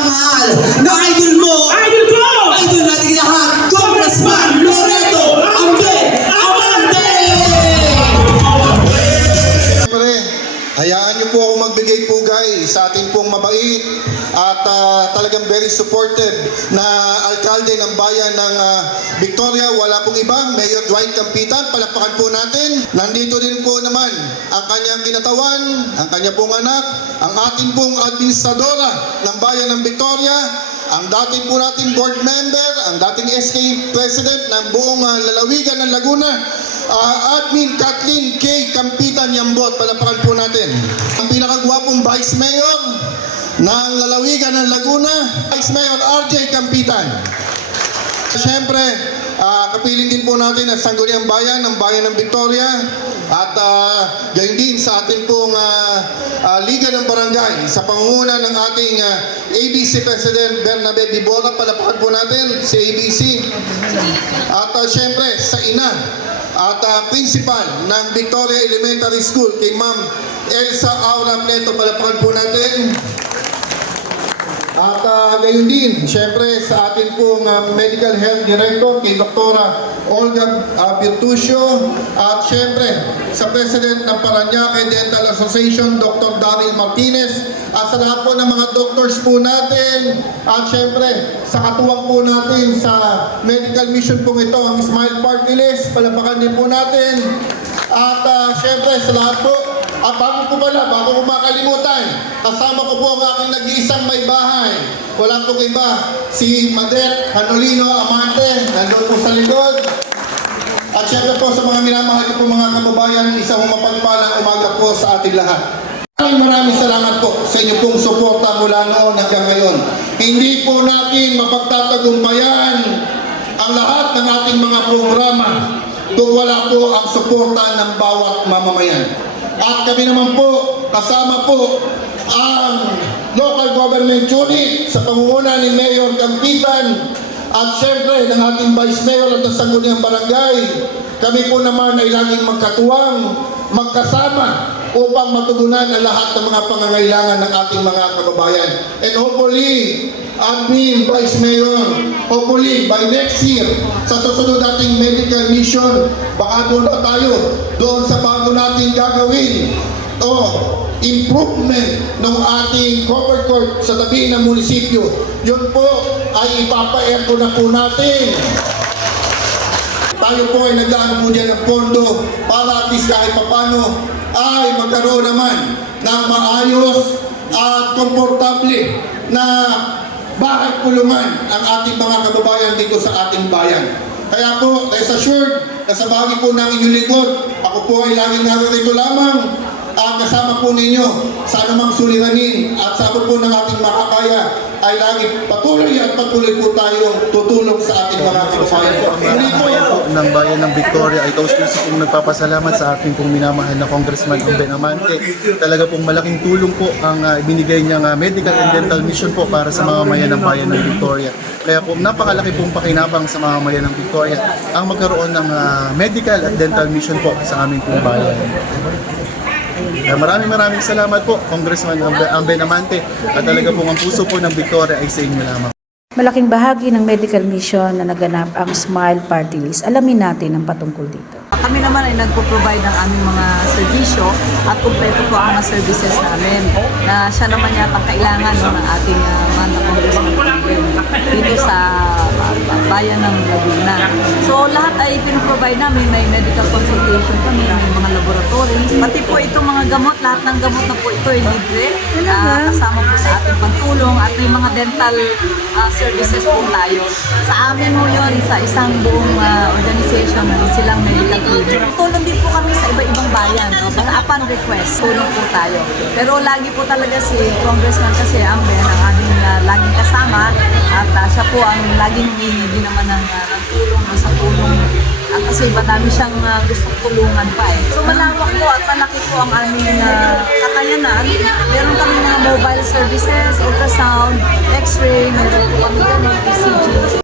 pagmamahal na idol mo, Idol ko! idol natin lahat, Congressman Loreto Ambe Amante! Siyempre, hayaan niyo po ako magbigay pugay sa ating pong mabait at talagang very supportive na alkalde ng bayan ng Victoria. Wala pong iba, Mayor Dwight Campitan. Palakpakan po natin. Nandito din po naman ang kanyang kinatawan, ang kanya pong anak, ang ating pong administradora ng bayan ng Victoria, ang dating po nating board member, ang dating SK President ng buong lalawigan ng Laguna, Admin Kathleen K. Campitan Yambot. Palakpakan po natin. Ang pinakagwapong Vice Mayor ng lalawigan ng Laguna, Vice Mayor RJ Campitan. Siyempre, kapiling din po natin ang sangguniang bayan ng bayan ng Victoria at gayon din sa ating pong Liga ng Barangay sa pangunguna ng ating ABC President Bernabe Bibora. Palapakan po natin si ABC. At siyempre sa ina at principal ng Victoria Elementary School kay Ma'am Elsa Aura Neto. Palapakan po natin. At gayon din, siyempre sa ating pong Medical Health Director kay Dr. Olga Virtusio at siyempre sa President ng Parañaque Dental Association, Dr. Daryl Martinez at sa lahat po ng mga doctors po natin at siyempre sa katuwang po natin sa medical mission po ito, ang Smile Party List, palapakan din po natin at siyempre sa lahat po. At bago ko makalimutan, kasama ko po ang aking nag-iisang may bahay. Wala pong iba, si Madet Hanolino Amante, nandun po sa likod. At syempre po sa mga minamahal ko po mga kababayan, isang mapagpalang umaga po sa ating lahat. Maraming salamat po sa inyo pong suporta mula noon hanggang ngayon. Hindi po natin mapagtatagumpayan ang lahat ng ating mga programa kung wala po ang suporta ng bawat mamamayan. At kami naman po, kasama po ang local government unit sa pangunguna ni Mayor Campitan at siyempre ng ating Vice Mayor at ng sangguniang barangay. Kami po naman ay laging magkatuwang, magkasama upang matugunan ang lahat ng mga pangangailangan ng ating mga kababayan. And hopefully, Admin, Vice Mayor, hopefully by next year, sa susunod nating medical mission, baka doon na tayo doon sa bago nating gagawin o improvement ng ating covered court sa tabi ng munisipyo. Yun po ay ipapa-aircon na po natin. Tayo po ay naglaan po dyan ng pondo para at least kahit papano ay magkaroon naman ng maayos at komportable na bahay kulungan ang ating mga kababayan dito sa ating bayan. Kaya po, rest assured na sa bahagi po ng inyong lingkod, ako po ay laging narito lamang at kasama po ninyo sa anumang suliranin at sabot po ng ating makakaya ay lagi patuloy at patuloy po tayong tutulong sa ating mga kababayan. Muli po ng bayan ng Victoria ay taus-puso pong nagpapasalamat sa ating pong minamahal na Congressman Ambe Amante. Talaga pong malaking tulong po ang binigay niyang medical and dental mission po para sa mga mamayan ng bayan ng Victoria. Kaya po napakalaki pong pakinabang sa mga mamayan ng Victoria ang magkaroon ng medical at dental mission po sa aming pong bayan. Maraming salamat po, Congressman Ambe Amante, at talaga pong ang puso po ng Victoria ay sa inyo lamang. Malaking bahagi ng medical mission na naganap ang Smile Party List. Alamin natin ang patungkol dito. Kami naman ay nagpo-provide ng aming mga serbisyo at kumpleto po ang mga services namin na siya naman yata kailangan ng ating mga congressman dito sa bayan ng Laguna. So lahat ay pin-provide namin, may medical consultation kami, may mga laboratories, pati po itong mga gamot, lahat ng gamot na po ito ay libre, kasama po sa ating pagtulong at may mga dental services po tayo. Sa amin po yun, sa isang buong organization na silang medical clinic. Tulong din po kami sa iba-ibang bayan, no? Basta upon request, tulong po tayo. Pero lagi po talaga si Congressman kasi Ambe ang aming laging kasama at siya po ang laging humihingi naman ng tulong sa tulong. Kasi madami siyang gustong tulungan pa eh. So malawak po at malaki po ang aming kakayanan. Meron kami mga mobile services, ultrasound, x-ray, meron po kami ganun, ECG.